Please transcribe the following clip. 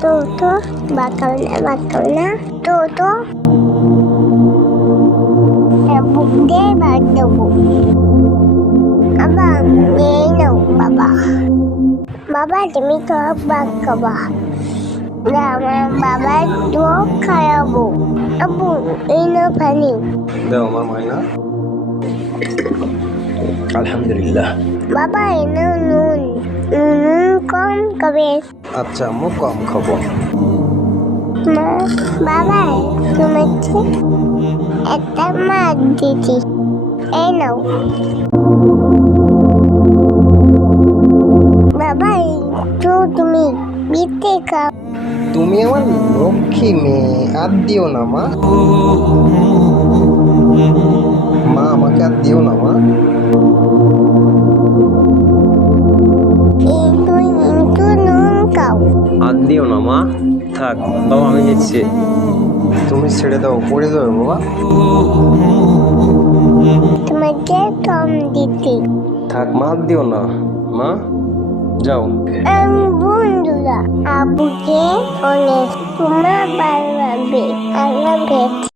তো বাকাও না তো বুক দিয়ে বাদ দেবো। আবার এই নাও বাবা তুমি তো বাদ খাবা। আমার বাবা তো খাওয়াবো। আব্বু এই নাও পানি। দাও আমার মাইনা। আলহামদুলিল্লাহ। বাবা এই নাও নুন কম খাবে। আচ্ছা আম্মু কম খাবো। বাবা তোমাকে একটা মাছ দিচ্ছি, এই নাও। বাবা একটু তুমি বিতে খাও। তুমি আমার লক্ষ্মী মেয়ে, আর দিও না মা। মা আমাকে আর দিও না মা। একটু নুন খাও। আর দিও না মা, থাক বাবা আমি দিচ্ছি। তুমি ছেড়ে দাও, পড়ে যাবে বাবা। তোমাকে কম দিতে। থাক মা, আর দিও না মা, যাও। বন্ধুরা আবুকে অনেক তোমার ভালো লাগবে। আল্লাহ হাফেজ।